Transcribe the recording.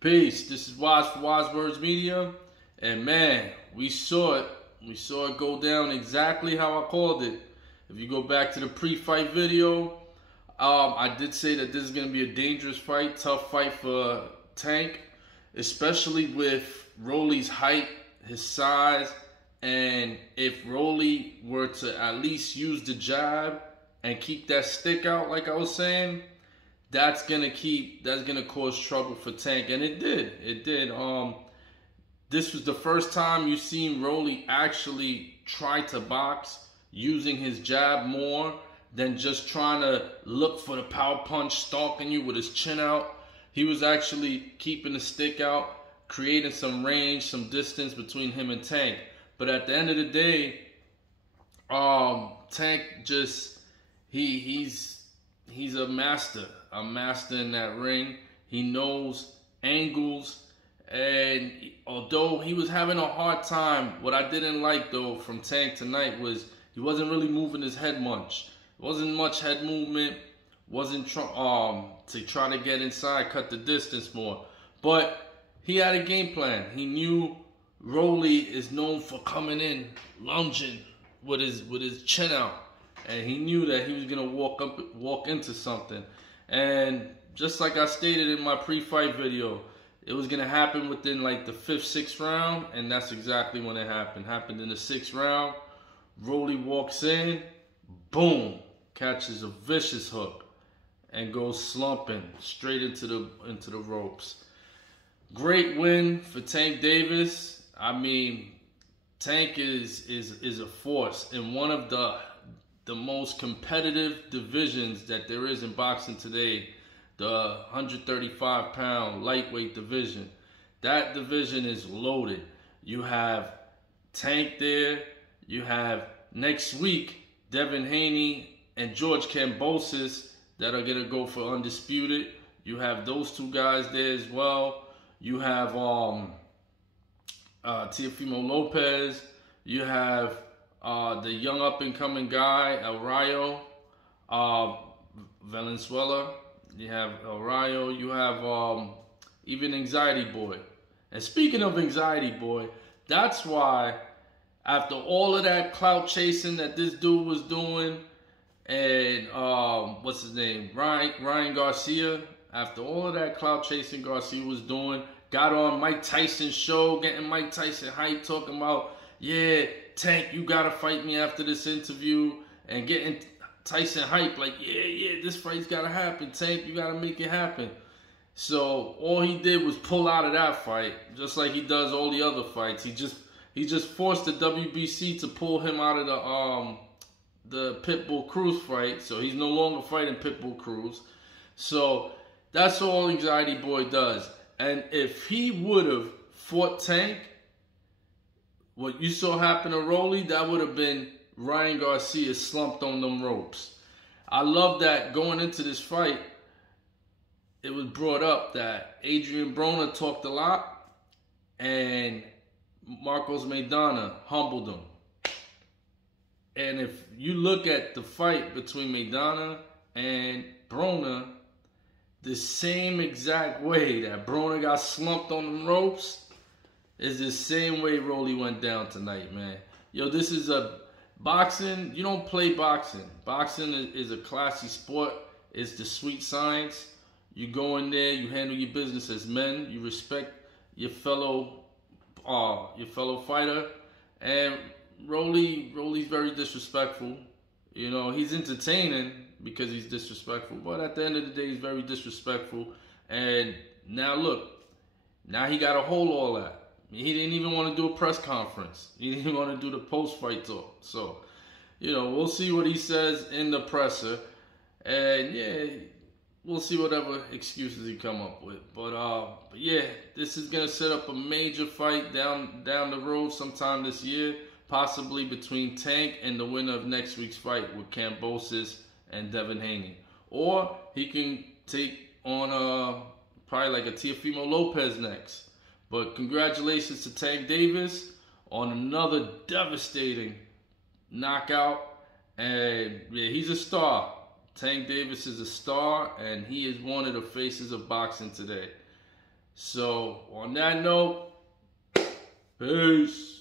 Peace. This is Wise for Wise Words Media, and man, we saw it. We saw it go down exactly how I called it. If you go back to the pre-fight video, I did say that this is going to be a dangerous fight, tough fight for Tank, especially with Rolly's height, his size, and if Rolly were to at least use the jab and keep that stick out, like I was saying, that's gonna cause trouble for Tank, and it did. This was the first time you've seen Rolly actually try to box using his jab more than just trying to look for the power punch, stalking you with his chin out. He was actually keeping the stick out, creating some range, some distance between him and Tank. But at the end of the day, Tank just he's a master in that ring. He knows angles, and although he was having a hard time, what I didn't like though from Tank tonight was he wasn't really moving his head much. It wasn't much head movement. Wasn't to try to get inside, cut the distance more. But he had a game plan. He knew Rolly is known for coming in, lunging with his chin out, and he knew that he was gonna walk into something. And just like I stated in my pre-fight video, it was gonna happen within like the 5th, 6th round, and that's exactly when it happened. Happened in the 6th round. Rolly walks in, boom, catches a vicious hook, and goes slumping straight into the ropes. Great win for Tank Davis. I mean, Tank is a force in one of the most competitive divisions that there is in boxing today, the 135-pound lightweight division. That division is loaded. You have Tank there. You have next week Devin Haney and George Kambosos that are gonna go for undisputed. You have those two guys there as well. You have Teofimo Lopez. You have the young up-and-coming guy, El Rayo Valenzuela. You have El Rayo. You have even Anxiety Boy. And speaking of Anxiety Boy, that's why after all of that clout chasing that this dude was doing, and what's his name, Ryan Garcia, after all of that clout chasing Garcia was doing, got on Mike Tyson's show, getting Mike Tyson hype, talking about, yeah, Tank, you gotta fight me after this interview, and getting Tyson hype, like, yeah, this fight's gotta happen, Tank, you gotta make it happen. So all he did was pull out of that fight, just like he does all the other fights. He just forced the WBC to pull him out of the Pitbull Cruz fight, so he's no longer fighting Pitbull Cruz. So that's all Anxiety Boy does. And if he would have fought Tank, what you saw happen to Rolly, that would have been Ryan Garcia slumped on them ropes. I love that going into this fight, it was brought up that Adrian Broner talked a lot and Marcos Maidana humbled him. And if you look at the fight between Maidana and Broner, the same exact way that Broner got slumped on the ropes is the same way Rolly went down tonight, man. Yo, this is a boxing. You don't play boxing. Boxing is a classy sport. It's the sweet science. You go in there, you handle your business as men. You respect your fellow fighter. And Rolly's very disrespectful. You know, he's entertaining because he's disrespectful, but at the end of the day, he's very disrespectful. And now look, now he got to hold all that. He didn't even want to do a press conference. He didn't even want to do the post-fight talk. So, you know, we'll see what he says in the presser. And yeah, we'll see whatever excuses he come up with. But yeah, this is going to set up a major fight down the road sometime this year, possibly between Tank and the winner of next week's fight with Kambosos and Devin Haney. Or he can take on probably like a Teofimo Lopez next. But congratulations to Tank Davis on another devastating knockout. And yeah, he's a star. Tank Davis is a star, and he is one of the faces of boxing today. So on that note, peace.